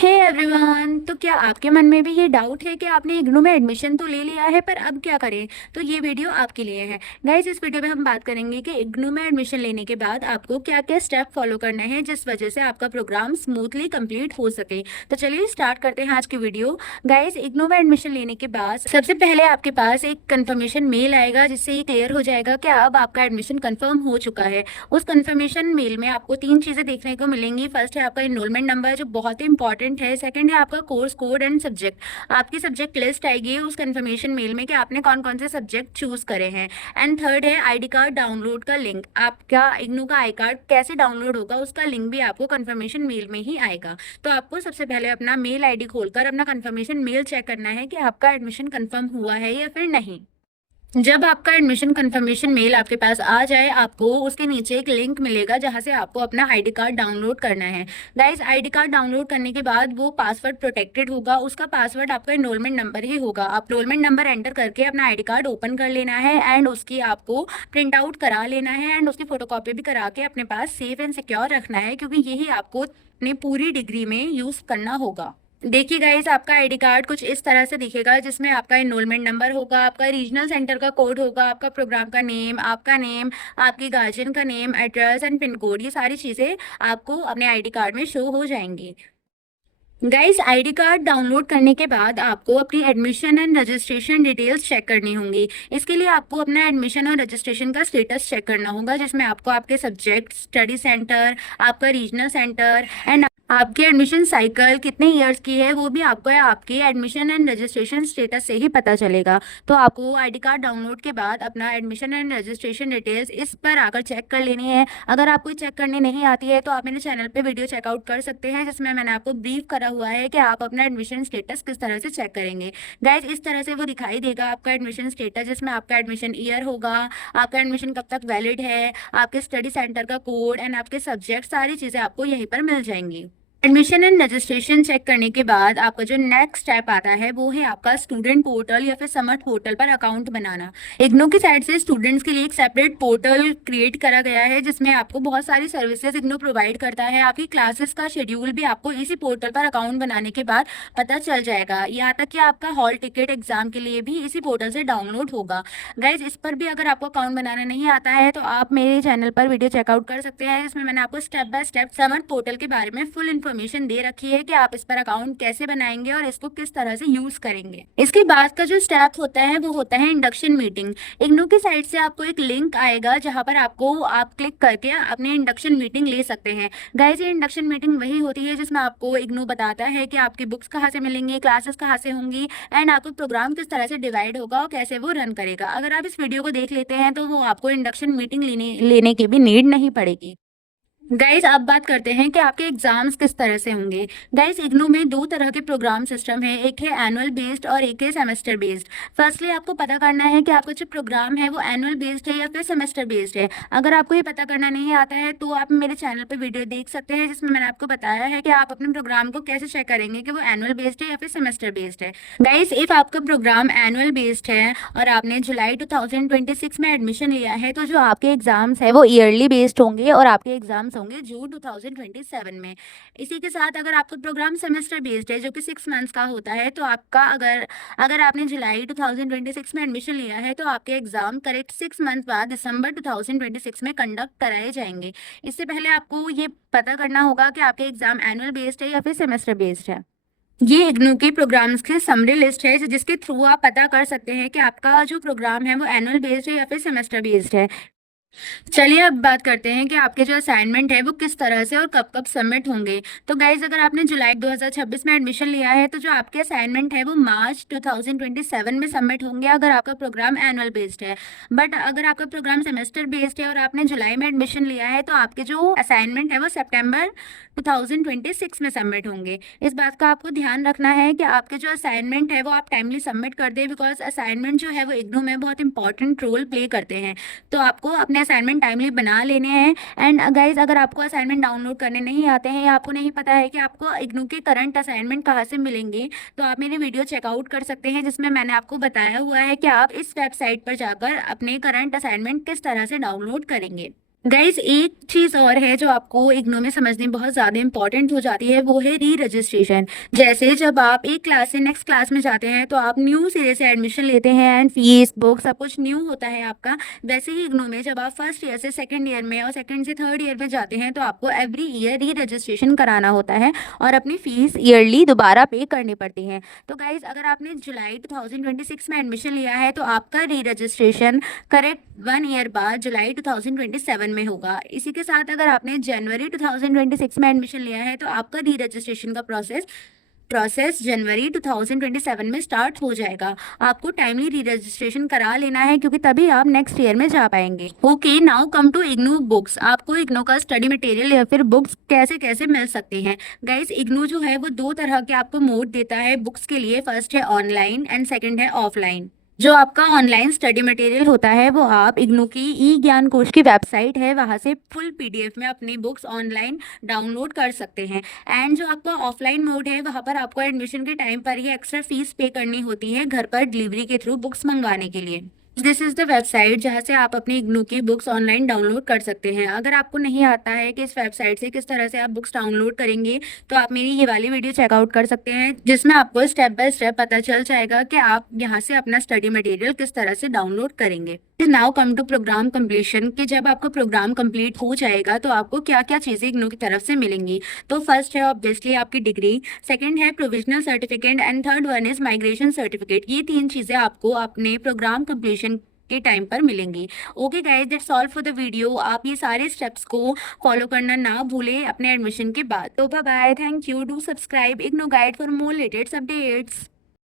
Hey everyone, तो क्या आपके मन में भी ये डाउट है कि आपने इग्नू में एडमिशन तो ले लिया है पर अब क्या करें? तो ये वीडियो आपके लिए है। गाइज, इस वीडियो में हम बात करेंगे कि इग्नू में एडमिशन लेने के बाद आपको क्या क्या स्टेप फॉलो करने हैं जिस वजह से आपका प्रोग्राम स्मूथली कंप्लीट हो सके। तो चलिए स्टार्ट करते हैं आज की वीडियो। गाइज, इग्नू में एडमिशन लेने के बाद सबसे पहले आपके पास एक कंफर्मेशन मेल आएगा जिससे ये क्लियर हो जाएगा कि अब आपका एडमिशन कंफर्म हो चुका है। उस कंफर्मेशन मेल में आपको तीन चीज़ें देखने को मिलेंगी। फर्स्ट है आपका इनरोलमेंट नंबर जो बहुत ही इंपॉर्टेंट है। सेकंड है आपका कोर्स कोड एंड सब्जेक्ट, आपकी सब्जेक्ट लिस्ट आएगी उस कंफर्मेशन मेल में कि आपने कौन कौन से सब्जेक्ट चूज करे हैं। एंड थर्ड है आईडी कार्ड डाउनलोड का लिंक, आपका इग्नू का आई कार्ड कैसे डाउनलोड होगा उसका लिंक भी आपको कंफर्मेशन मेल में ही आएगा। तो आपको सबसे पहले अपना मेल आईडी खोलकर अपना कंफर्मेशन मेल चेक करना है कि आपका एडमिशन कंफर्म हुआ है या फिर नहीं। जब आपका एडमिशन कंफर्मेशन मेल आपके पास आ जाए, आपको उसके नीचे एक लिंक मिलेगा जहां से आपको अपना आईडी कार्ड डाउनलोड करना है। गाइस, आईडी कार्ड डाउनलोड करने के बाद वो पासवर्ड प्रोटेक्टेड होगा, उसका पासवर्ड आपका एनरोलमेंट नंबर ही होगा। आप एनरोलमेंट नंबर एंटर करके अपना आईडी कार्ड ओपन कर लेना है एंड उसकी आपको प्रिंट आउट करा लेना है एंड उसकी फोटोकॉपी भी करा के अपने पास सेफ एंड सिक्योर रखना है, क्योंकि यही आपको अपनी पूरी डिग्री में यूज करना होगा। देखिए गाइस, आपका आईडी कार्ड कुछ इस तरह से दिखेगा जिसमें आपका एनरोलमेंट नंबर होगा, आपका रीजनल सेंटर का कोड होगा, आपका प्रोग्राम का नेम, आपका नेम, आपकी गार्जियन का name, address and pin code, ये सारी चीज़ें आपको अपने आईडी कार्ड में शो हो जाएंगी। गाइस, आईडी कार्ड डाउनलोड करने के बाद आपको अपनी admission and registration details check करनी होंगी। इसके लिए आपको अपना एडमिशन और रजिस्ट्रेशन का स्टेटस चेक करना होगा जिसमें आपको आपके सब्जेक्ट, स्टडी सेंटर, आपका रीजनल सेंटर एंड आपकी एडमिशन साइकिल कितने ईयर्स की है वो भी आपको आपकी एडमिशन एंड रजिस्ट्रेशन स्टेटस से ही पता चलेगा। तो आपको आईडी कार्ड डाउनलोड के बाद अपना एडमिशन एंड रजिस्ट्रेशन डिटेल्स इस पर आकर चेक कर लेनी है। अगर आपको चेक करनी नहीं आती है तो आप मेरे चैनल पे वीडियो चेकआउट कर सकते हैं जिसमें मैंने आपको ब्रीफ करा हुआ है कि आप अपना एडमिशन स्टेटस किस तरह से चेक करेंगे। गाइज, इस तरह से वो दिखाई देगा आपका एडमिशन स्टेटस जिसमें आपका एडमिशन ईयर होगा, आपका एडमिशन कब तक वैलिड है, आपके स्टडी सेंटर का कोड एंड आपके सब्जेक्ट, सारी चीज़ें आपको यहीं पर मिल जाएंगी। एडमिशन एंड रजिस्ट्रेशन चेक करने के बाद आपका जो नेक्स्ट स्टेप आता है वो है आपका स्टूडेंट पोर्टल या फिर समर्थ पोर्टल पर अकाउंट बनाना। इग्नू की साइड से स्टूडेंट्स के लिए एक सेपरेट पोर्टल क्रिएट करा गया है जिसमें आपको बहुत सारी सर्विसेज इग्नू प्रोवाइड करता है। आपकी क्लासेस का शेड्यूल भी आपको इसी पोर्टल पर अकाउंट बनाने के बाद पता चल जाएगा। यहाँ तक कि आपका हॉल टिकट एग्जाम के लिए भी इसी पोर्टल से डाउनलोड होगा। गाइज, इस पर भी अगर आपको अकाउंट बनाना नहीं आता है तो आप मेरे चैनल पर वीडियो चेकआउट कर सकते हैं जिसमें मैंने आपको step by step Samarth portal के बारे में फुल इन्फॉर्मेशन दे रखी है कि आप इस पर अकाउंट कैसे बनाएंगे और इसको किस तरह से यूज करेंगे। इसके बाद का जो स्टेप होता है वो होता है इंडक्शन मीटिंग। इग्नू की साइड से आपको एक लिंक आएगा जहां पर आप क्लिक करके अपनी इंडक्शन मीटिंग ले सकते हैं। गाइस, ये इंडक्शन मीटिंग वही होती है जिसमें आपको इग्नू बताता है कि आपकी बुक्स कहाँ से मिलेंगी, क्लासेस कहाँ से होंगी एंड आपका प्रोग्राम किस तरह से डिवाइड होगा और कैसे वो रन करेगा। अगर आप इस वीडियो को देख लेते हैं तो वो आपको इंडक्शन मीटिंग लेने की भी नीड नहीं पड़ेगी। गाइज, अब बात करते हैं कि आपके एग्जाम्स किस तरह से होंगे। गाइज, इग्नू में दो तरह के प्रोग्राम सिस्टम है, एक है एनुअल बेस्ड और एक है सेमेस्टर बेस्ड। फर्स्टली आपको पता करना है कि आपका जो प्रोग्राम है वो एनुअल बेस्ड है या फिर सेमेस्टर बेस्ड है। अगर आपको ये पता करना नहीं आता है तो आप मेरे चैनल पर वीडियो देख सकते हैं जिसमें मैंने आपको बताया है कि आप अपने प्रोग्राम को कैसे चेक करेंगे कि वो एनुअल बेस्ड है या फिर सेमेस्टर बेस्ड है। गाइज, इफ आपका प्रोग्राम एनुअल बेस्ड है और आपने जुलाई 2026 में एडमिशन लिया है तो जो आपके एग्जाम्स है वो ईयरली बेस्ड होंगे और आपके एग्जाम्स होंगे जून 2027 में। इसी के साथ अगर आपका प्रोग्राम सेमेस्टर बेस्ड है जो कि 6 मंथ्स का होता है तो आपका अगर अगर आपने जुलाई 2026 में एडमिशन लिया है तो आपके एग्जाम करेक्ट 6 मंथ बाद दिसंबर 2026 में कंडक्ट कराए जाएंगे। इससे पहले आपको ये पता करना होगा कि आपके एग्जाम एनुअल बेस्ड है या फिर सेमेस्टर बेस्ड है। ये इग्नू के प्रोग्राम्स की समरी लिस्ट है जिसके थ्रू आप पता कर सकते हैं कि आपका जो प्रोग्राम है वो एनुअल बेस्ड है या फिर सेमेस्टर बेस्ड है। चलिए अब बात करते हैं कि आपके जो असाइनमेंट है वो किस तरह से और कब कब सबमिट होंगे। तो गाइज, अगर आपने जुलाई 2026 में एडमिशन लिया है तो जो आपके असाइनमेंट है वो मार्च 2027 में सबमिट होंगे अगर आपका प्रोग्राम एनुअल बेस्ड है। बट अगर आपका प्रोग्राम सेमेस्टर बेस्ड है और आपने जुलाई में एडमिशन लिया है तो आपके जो असाइनमेंट है वो सितंबर 2026 में सबमिट होंगे। इस बात का आपको ध्यान रखना है कि आपके जो असाइनमेंट है वो आप टाइमली सबमिट कर दें, बिकॉज असाइनमेंट जो है वो इग्नू में बहुत इंपॉर्टेंट रोल प्ले करते हैं। तो आपको अपने असाइनमेंट टाइमली बना लेने हैं। एंड गाइज, अगर आपको असाइनमेंट डाउनलोड करने नहीं आते हैं या आपको नहीं पता है कि आपको इग्नू के करंट असाइनमेंट कहाँ से मिलेंगे तो आप मेरी वीडियो चेकआउट कर सकते हैं जिसमें मैंने आपको बताया हुआ है कि आप इस वेबसाइट पर जाकर अपने करंट असाइनमेंट किस तरह से डाउनलोड करेंगे। गाइज एक चीज और है जो आपको इग्नू में समझनी बहुत ज्यादा इंपॉर्टेंट हो जाती है, वो है री रजिस्ट्रेशन। जैसे जब आप एक क्लास से नेक्स्ट क्लास में जाते हैं तो आप न्यू सिरे से एडमिशन लेते हैं एंड फीस बुक सब कुछ न्यू होता है आपका। वैसे ही इग्नू में जब आप फर्स्ट ईयर से सेकंड ईयर में और सेकंड से थर्ड ईयर में जाते हैं तो आपको एवरी ईयर री रजिस्ट्रेशन कराना होता है और अपनी फीस ईयरली दोबारा पे करनी पड़ती है। तो गाइज अगर आपने जुलाई 2026 में एडमिशन लिया है तो आपका री रजिस्ट्रेशन करेक्ट 1 ईयर बाद जुलाई 2027 में होगा। इसी के साथ अगर आपने जनवरी 2026 में एडमिशन लिया है तो आपका री रजिस्ट्रेशन का प्रोसेस जनवरी 2027 में स्टार्ट हो जाएगा। आपको टाइमली री रजिस्ट्रेशन करा लेना है क्योंकि तभी आप नेक्स्ट ईयर में जा पाएंगे। Okay, now come to IGNOU books. आपको इग्नू का स्टडी मटेरियल या फिर बुक्स कैसे कैसे मिल सकते हैं। गाइस इग्नू जो है वो दो तरह के आपको मोड देता है बुक्स के लिए। फर्स्ट है ऑनलाइन एंड सेकंड है ऑफलाइन। जो आपका ऑनलाइन स्टडी मटेरियल होता है वो आप इग्नू की ई ज्ञान कोश की वेबसाइट है वहाँ से फुल पीडीएफ में अपनी बुक्स ऑनलाइन डाउनलोड कर सकते हैं। एंड जो आपका ऑफलाइन मोड है वहाँ पर आपको एडमिशन के टाइम पर ही एक्स्ट्रा फीस पे करनी होती है घर पर डिलीवरी के थ्रू बुक्स मंगवाने के लिए। दिस इज़ द वेबसाइट जहाँ से आप अपनी इग्नू की बुक्स ऑनलाइन डाउनलोड कर सकते हैं। अगर आपको नहीं आता है कि इस वेबसाइट से किस तरह से आप बुक्स डाउनलोड करेंगे तो आप मेरी ये वाली वीडियो चेकआउट कर सकते हैं जिसमें आपको स्टेप बाय स्टेप पता चल जाएगा कि आप यहाँ से अपना स्टडी मटेरियल किस तरह से डाउनलोड करेंगे। Now come to programme completion कि जब आपका प्रोग्राम कंप्लीट हो जाएगा तो आपको क्या क्या चीज़ें इग्नू की तरफ से मिलेंगी। तो फर्स्ट है ऑब्वियसली आपकी डिग्री, सेकंड है provisional certificate and third one is migration certificate. ये तीन चीज़ें आपको अपने प्रोग्राम कंप्लीशन के टाइम पर मिलेंगी। Okay guys, that's all for the video. आप ये सारे स्टेप्स को फॉलो करना ना भूलें अपने एडमिशन के बाद। तो bye bye, thank you, do subscribe IGNOU guide for more latest updates.